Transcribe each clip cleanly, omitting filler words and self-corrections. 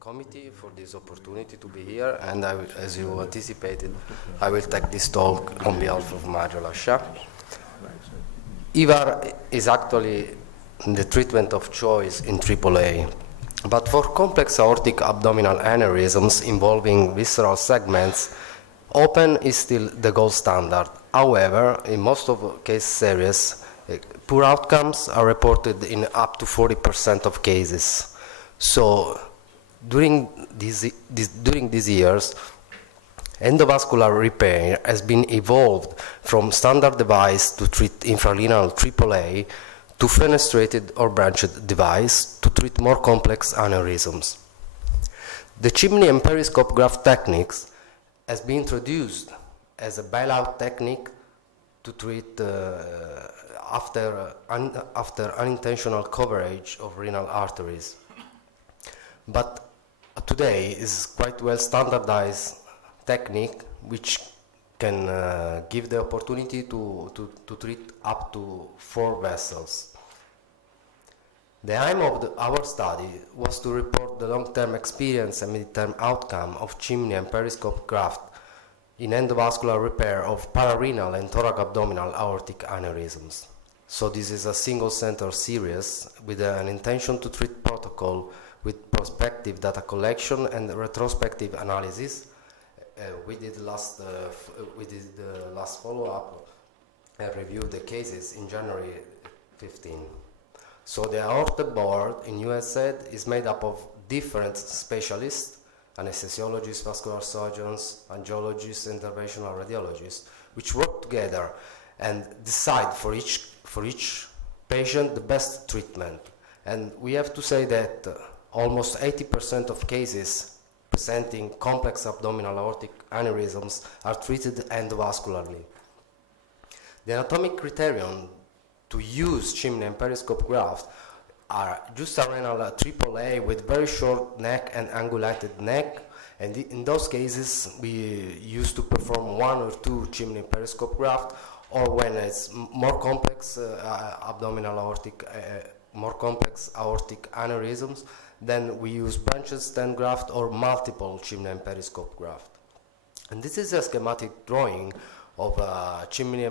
committee for this opportunity to be here, and as you anticipated, I will take this talk on behalf of Mario Lascia. IVAR is actually the treatment of choice in AAA, but for complex aortic abdominal aneurysms involving visceral segments, open is still the gold standard. However, in most of the case series, poor outcomes are reported in up to 40% of cases. So during these years, endovascular repair has been evolved from standard device to treat infralineal AAA to fenestrated or branched device to treat more complex aneurysms. The chimney and periscope graft techniques has been introduced as a bailout technique to treat after unintentional coverage of renal arteries. But today is quite well standardized technique which can give the opportunity to treat up to 4 vessels. The aim of our study was to report the long-term experience and mid-term outcome of chimney and periscope graft in endovascular repair of pararenal and thorac-abdominal aortic aneurysms. So this is a single-center series with an intention to treat protocol with prospective data collection and retrospective analysis. We did the last follow-up and reviewed the cases in January 15. So the aorta board in USA is made up of different specialists, anesthesiologists, vascular surgeons, angiologists, interventional radiologists, which work together and decide for each patient the best treatment. And we have to say that almost 80% of cases presenting complex abdominal aortic aneurysms are treated endovascularly. The anatomic criterion to use chimney and periscope graft are justarenal AAA with very short neck and angulated neck, and in those cases we used to perform 1 or 2 chimney and periscope graft, or when it's more complex abdominal aortic, more complex aortic aneurysms, then we use branched stent graft or multiple chimney and periscope graft. And this is a schematic drawing of a chimney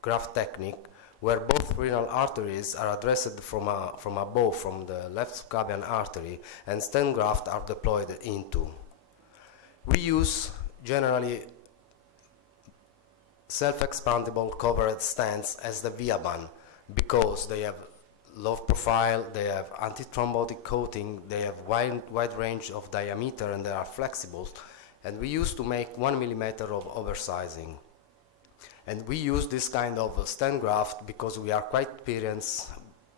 graft technique where both renal arteries are addressed from above, from the left subclavian artery, and stent graft are deployed into. We use generally self-expandable covered stents as the Viaban because they have low profile, they have antithrombotic coating, they have wide range of diameter, and they are flexible. And we used to make 1 millimeter of oversizing. And we use this kind of stent graft because we are quite experienced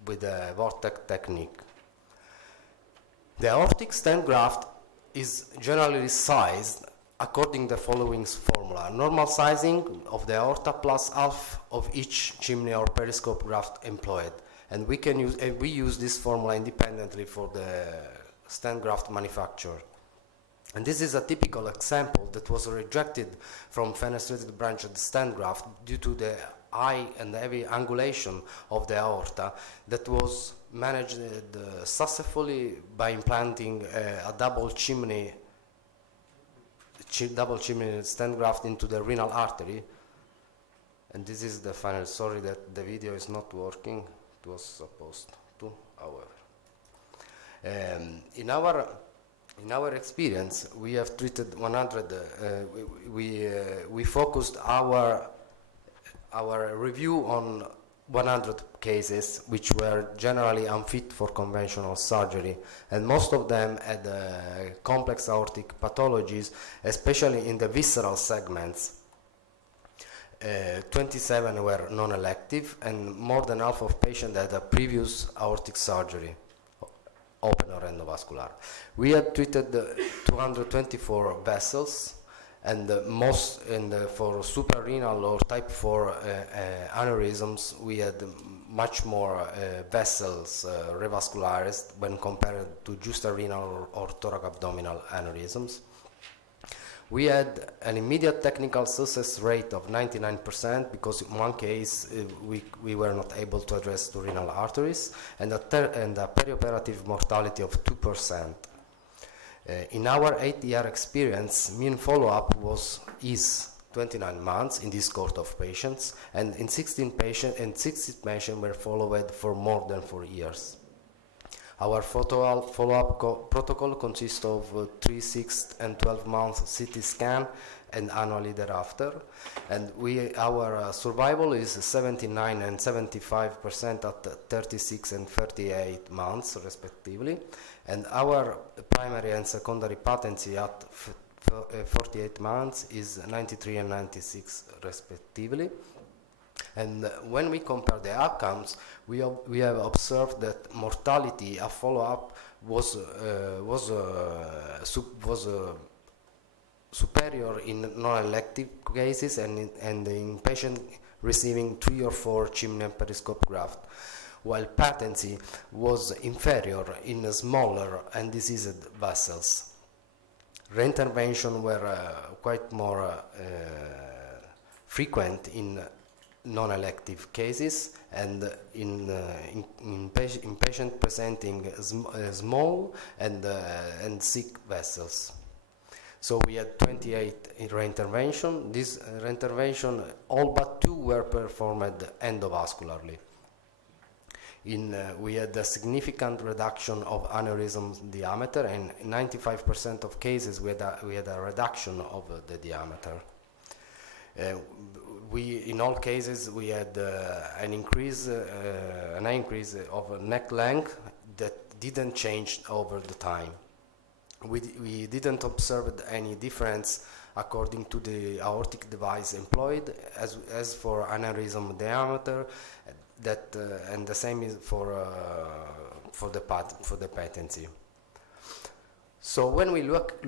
with the vortex technique. The aortic stent graft is generally sized according to the following formula: normal sizing of the aorta plus half of each chimney or periscope graft employed. And we use this formula independently for the stent graft manufacturer. And this is a typical example that was rejected from fenestrated branched stent graft due to the high and heavy angulation of the aorta that was managed successfully by implanting a double chimney stent graft into the renal artery. And this is the final. Sorry that the video is not working. It was supposed to, however. In our experience, we have treated 100. We focused our review on 100 cases which were generally unfit for conventional surgery, and most of them had complex aortic pathologies, especially in the visceral segments. 27 were non-elective, and more than half of patients had a previous aortic surgery, open or endovascular. We had treated 224 vessels, and for suprarenal or type 4 aneurysms, we had much more vessels revascularized when compared to justarenal or thorac-abdominal aneurysms. We had an immediate technical success rate of 99% because in one case we were not able to address the renal arteries, and a perioperative mortality of 2%. In our 8-year experience, mean follow-up is 29 months in this cohort of patients, and in 16 patients were followed for more than 4 years. Our follow-up protocol consists of 3, 6, and 12-month CT scan and annually thereafter. And our survival is 79 and 75% at 36 and 38 months, respectively. And our primary and secondary patency at 48 months is 93 and 96, respectively. And when we compare the outcomes, we have observed that mortality at follow-up was superior in non-elective cases and in patients receiving 3 or 4 chimney and periscope grafts, while patency was inferior in smaller and diseased vessels. Reintervention were quite more frequent in non-elective cases and in patients presenting small and sick vessels. So we had 28 reintervention. This reintervention, all but 2 were performed endovascularly. We had a significant reduction of aneurysm diameter, and in 95% of cases we had a reduction of the diameter. In all cases we had an increase of neck length that didn't change over the time. We didn't observe any difference according to the aortic device employed, as for aneurysm diameter, and the same is for the patency. So when we look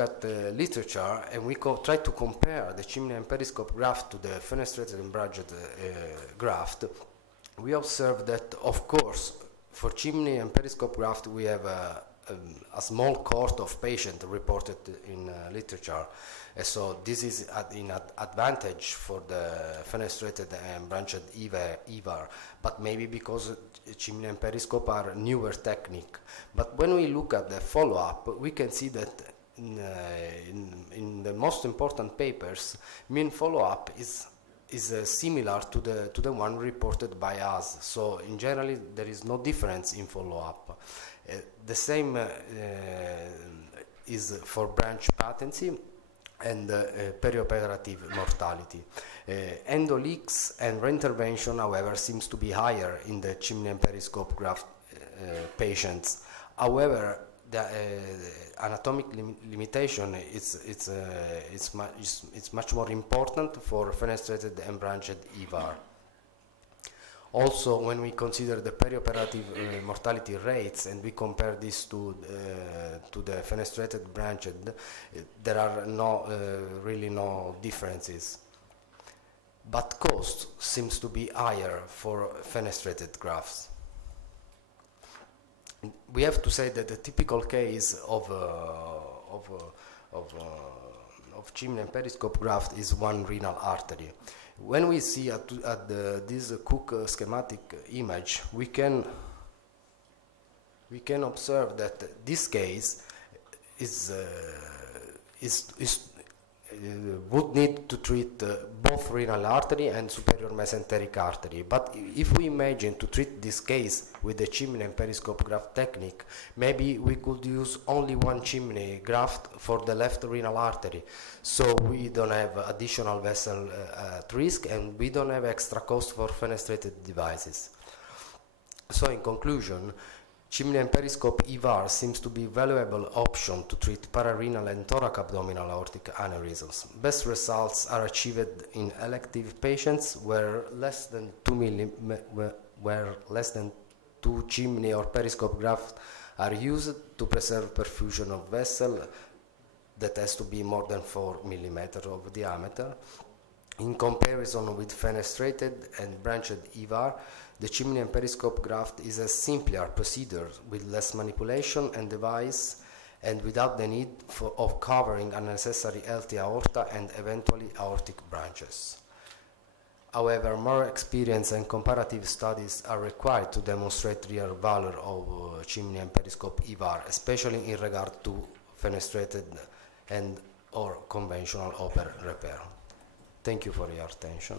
at the literature and we try to compare the chimney and periscope graft to the fenestrated and branched graft, we observe that, of course, for chimney and periscope graft we have a small cohort of patients reported in literature. So this is an advantage for the fenestrated and branched EVAR, but maybe because chimney and periscope are newer technique. But when we look at the follow-up, we can see that in the most important papers, mean follow-up is similar to the one reported by us. So in general, there is no difference in follow-up. The same is for branch patency and perioperative mortality. Endoleaks and reintervention, however, seems to be higher in the chimney and periscope graft patients. However, the anatomic limitation is much more important for fenestrated and branched EVAR. Also, when we consider the perioperative mortality rates and we compare this to the fenestrated branched, there are really no differences. But cost seems to be higher for fenestrated grafts. We have to say that the typical case of chimney and periscope graft is one renal artery. When we see this Cook schematic image, we can observe that this case would need to treat both renal artery and superior mesenteric artery. But if we imagine to treat this case with the chimney and periscope graft technique, maybe we could use only one chimney graft for the left renal artery. So we don't have additional vessel at risk, and we don't have extra cost for fenestrated devices. So in conclusion, chimney and periscope EVAR seems to be a valuable option to treat pararenal and thorac-abdominal aortic aneurysms. Best results are achieved in elective patients where less than 2 chimney or periscope grafts are used to preserve perfusion of vessel that has to be more than 4 millimeters of diameter. In comparison with fenestrated and branched EVAR, the chimney and periscope graft is a simpler procedure with less manipulation and device, and without the need of covering unnecessary healthy aorta and eventually aortic branches. However, more experience and comparative studies are required to demonstrate real value of chimney and periscope EVAR, especially in regard to fenestrated and or conventional open repair. Thank you for your attention.